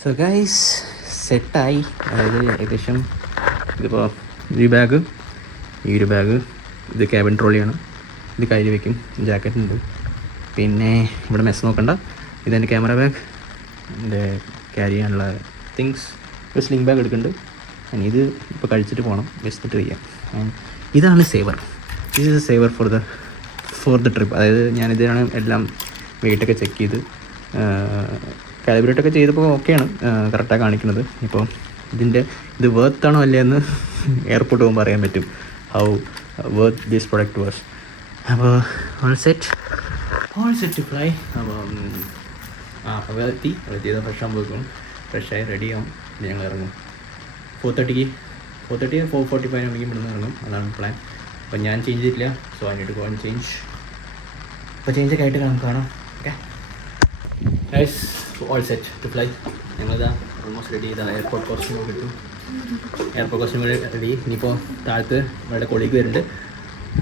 So guys സെറ്റായി. അതായത് ഏകദേശം ഇതിപ്പോൾ ഈ ഒരു ബാഗ് ഇത് ക്യാബിൻ ട്രോളിയാണ്. ഇത് കയ്യിൽ വയ്ക്കും, ജാക്കറ്റ് ഉണ്ട്. പിന്നെ ഇവിടെ മെസ്സ് നോക്കണ്ട, ഇതെൻ്റെ ക്യാമറ ബാഗ്, എൻ്റെ ക്യാരി ചെയ്യാനുള്ള തിങ്സ്, ഒരു സ്ലിംഗ് ബാഗ് എടുക്കുന്നുണ്ട്. ഇത് ഇപ്പോൾ കഴിച്ചിട്ട് പോകണം, വെച്ചിട്ട് ചെയ്യാം. ഇതാണ് saver. This is a saver for the trip. അതായത് ഞാനിതിനാണ് എല്ലാം വെയിറ്റൊക്കെ ചെക്ക് ചെയ്ത് കാലിബ്രേറ്റൊക്കെ ചെയ്തപ്പോൾ ഓക്കെയാണ്, കറക്റ്റാണ് കാണിക്കുന്നത്. ഇപ്പോൾ ഇത് വേർത്താണോ അല്ലേ എന്ന് എയർപോർട്ട് പോകുമ്പോൾ അറിയാൻ പറ്റും how worth this product was. അപ്പോൾ ഓൾ സെറ്റ് ടു ഫ്ലൈ. അപ്പോൾ എത്തി ഫ്രഷ് ആകുമ്പോൾ വെക്കും, ഫ്രഷായി റെഡിയാവും. ഞങ്ങൾ ഇറങ്ങും 4:30 4:45 ആണെങ്കിൽ ഇവിടുന്ന് ഇറങ്ങും. അതാണ് പ്ലാൻ. അപ്പോൾ ഞാൻ ചേഞ്ച് ചെയ്തിട്ടില്ല, so I need to go and change. അപ്പോൾ ചേഞ്ചൊക്കെ ആയിട്ട് കാണാം. Okay guys, all set to fly. ഞങ്ങളിതാ ഓൾമോസ്റ്റ് റെഡി ചെയ്താൽ എയർപോർട്ട് കോസ്റ്റ്യൂം കിട്ടും. Airport costume ready. ഇനിയിപ്പോൾ താഴത്ത് ഇവിടെ കൊളീഗ് വരുന്നുണ്ട്.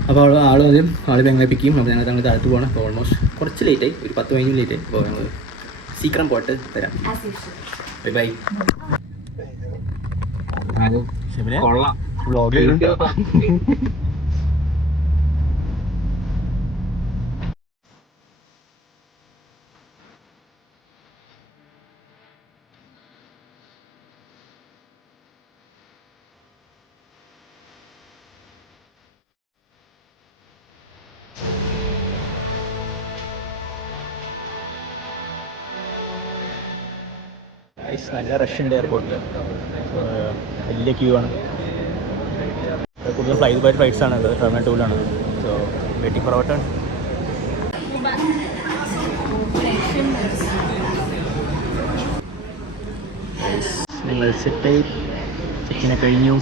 അപ്പോൾ ആൾ വരും, ആൾ ഞങ്ങളെ പിക്ക് ചെയ്യും. അപ്പോൾ ഞങ്ങൾ തങ്ങൾ താഴത്ത് പോകണം. അപ്പോൾ ഓൾമോസ്റ്റ് കുറച്ച് ലേറ്റായി, ഒരു 10-15 ലേറ്റായി. അപ്പോൾ ഞങ്ങൾ സീക്രം പോയിട്ട് തരാം. Bye bye. കൊള്ളാം വ്ളോഗ്. നല്ല റഷ്യുണ്ട് എയർപോർട്ടിൽ, വലിയ ക്യൂ ആണ്. കൂടുതൽ ഫ്ലൈറ്റ്സ് ആണ്, ഇത് ടെർമിനൽ 2-ലാണ്. So waiting for our turn. നിങ്ങൾ സെറ്റായി, ചെക്കിനെ കഴിഞ്ഞു.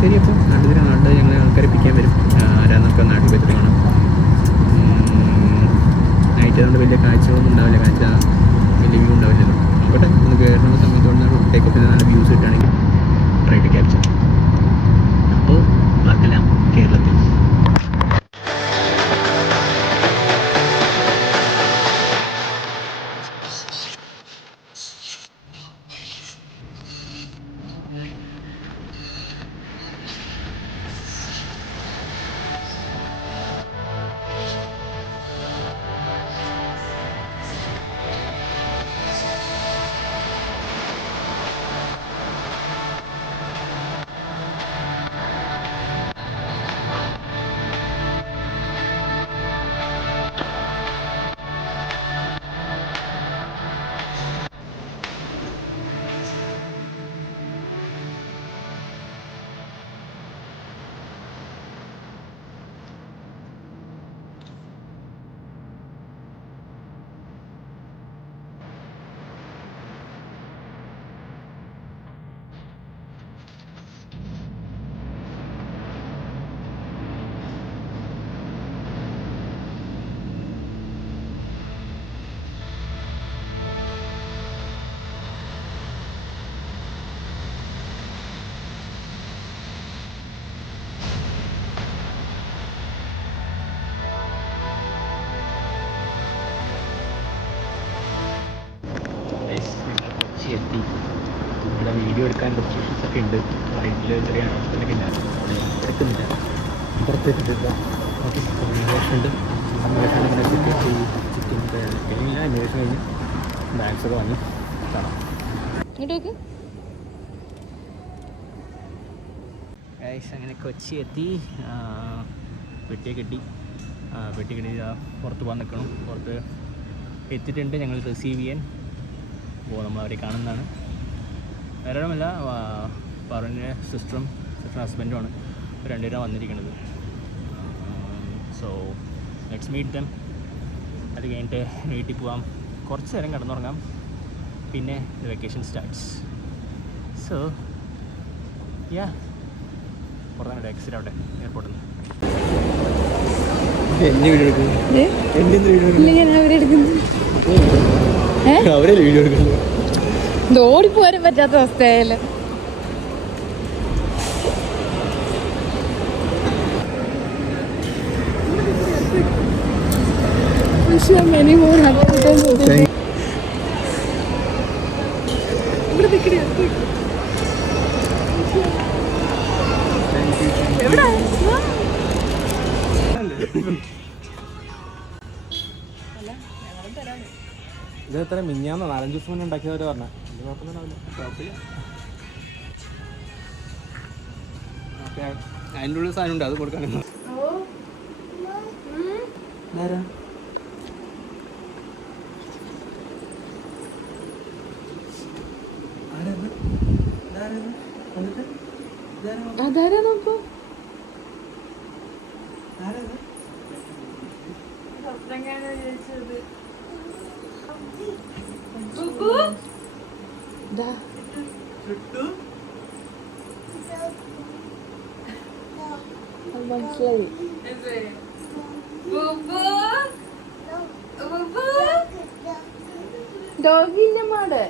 ശരി, അപ്പോൾ നാട്ടിൽ ഞങ്ങൾ ആൾക്കാരെ പിക്കാൻ വരും. ആരാന്നൊക്കെ നാട്ടിൽ പോയിട്ട് കാണാം. നൈറ്റ് അതുകൊണ്ട് വലിയ കാഴ്ചകളൊന്നും ഉണ്ടാവില്ല, വലിയ വ്യൂ ഉണ്ടാവില്ലല്ലോ. നോക്കട്ടെ, ഒന്ന് കയറുന്ന സമയത്തോടെ ടേക്ക് ഓഫ് ചെയ്ത് നല്ല വ്യൂസ് കിട്ടുകയാണെങ്കിൽ ട്രൈ ടു ക്യാപ്ചർ. അപ്പോൾ ബാക്കിയെല്ലാം കേരളത്തിൽ. എത്തി. ഇവിടെ വീഡിയോ എടുക്കാൻ റെസ്ട്രിക്ഷൻസ് ഒക്കെ ഉണ്ട്. ഫ്ലൈറ്റിൽ ചെറിയ അവസ്ഥയിലൊക്കെ ഇല്ല, എടുക്കുന്നില്ല. പുറത്തെത്തിട്ടില്ല. ഓക്കെ, അന്വേഷണം ഉണ്ട്. അന്വേഷണം ഇങ്ങനെ ചിക്കൻ കഴിഞ്ഞില്ല. അന്വേഷണം കഴിഞ്ഞ് ബാഗ്സ് ഒക്കെ വാങ്ങി കാണാം. അങ്ങനെ കൊച്ചി എത്തി. പെട്ടിയെ കെട്ടി പെട്ടിക്കടി പുറത്ത് പോകാൻ നിൽക്കണം. പുറത്ത് എത്തിയിട്ടുണ്ട് ഞങ്ങൾ റിസീവ് ചെയ്യാൻ. അപ്പോൾ നമ്മളവരെ കാണുന്നതാണ്. വേറൊന്നുമല്ല, പറഞ്ഞ സിസ്റ്ററും ഹസ്ബൻഡുമാണ് രണ്ടുപേരാണ് വന്നിരിക്കുന്നത്. So let's meet them. അത് കഴിഞ്ഞിട്ട് വീട്ടിൽ പോകാം, കുറച്ച് നേരം കിടന്നുറങ്ങാം, പിന്നെ വെക്കേഷൻ സ്റ്റാർട്ട്സ്. സോ യാ, പുറത്താണ് എക്സിറ്റ് ആവട്ടെ എയർപോർട്ടിൽ നിന്ന്. ഓടിപ്പോരാൻ പറ്റാത്ത അവസ്ഥയായാലും many more happy returns of the day. ഇതെത്ര മിഞ്ഞാന്നോ 4-5 ദിവസം മുന്നേ ഉണ്ടാക്കിയവർ പറഞ്ഞ കുഴപ്പമില്ല. അതിൻ്റെ ഉള്ളിൽ സാധനം ഉണ്ട്, അത് കൊടുക്കാൻ. അതാരാ നോക്കൂ. മനസ്സിലായി. ഡോഗിന്റെ മാട്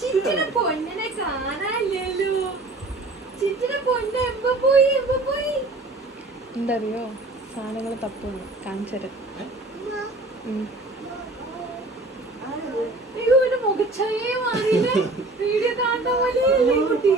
ചിറ്റിനെ പൊന്നിനെ കാണാനില്ലല്ലോ. ചിറ്റിനെ പൊന്നെ എപ്പോ പോയി എന്തറിയോ, സാധനങ്ങൾ തപ്പുന്നു. കാണിച്ചത് മുഖച്ചേ മാറിയില്ലേ, വീഡിയോ കാണുന്ന പോലെ കുട്ടി.